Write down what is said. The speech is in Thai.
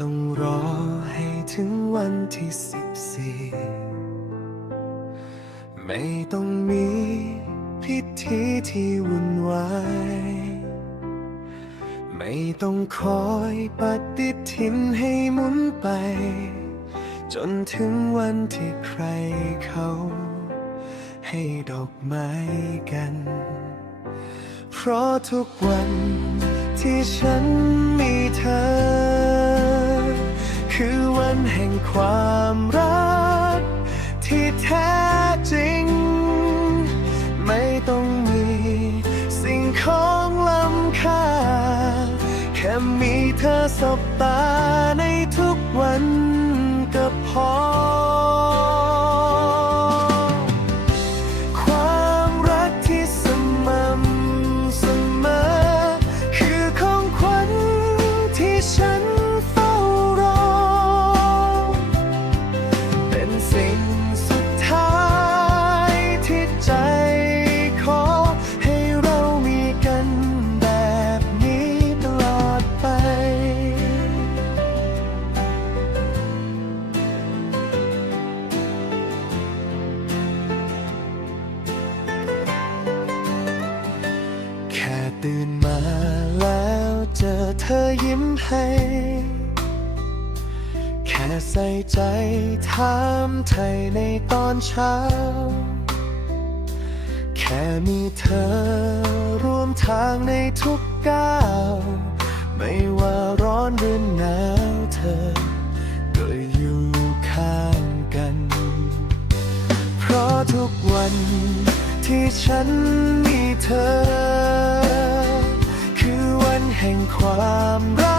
ต้องรอให้ถึงวันที่สิบสี่ไม่ต้องมีพิธีที่วุ่นวาย ไม่ต้องคอยปฏิทินให้หมุนไป จนถึงวันที่ใครเขา ให้ดอกไม้กัน เพราะทุกวันที่ฉันมีเธอ ความรักที่แท้จริง ไม่ต้องมีสิ่งของล้ำค่า แค่มีเธอสบตาใน เธอยิ้มให้ แค่ใส่ใจถามไทยในตอนเช้า แค่มีเธอร่วมทางในทุกก้าว ไม่ว่าร้อนหรือหนาวเธอ ก็อยู่ข้างกัน เพราะทุกวันที่ฉันมีเธอ แห่งความรัก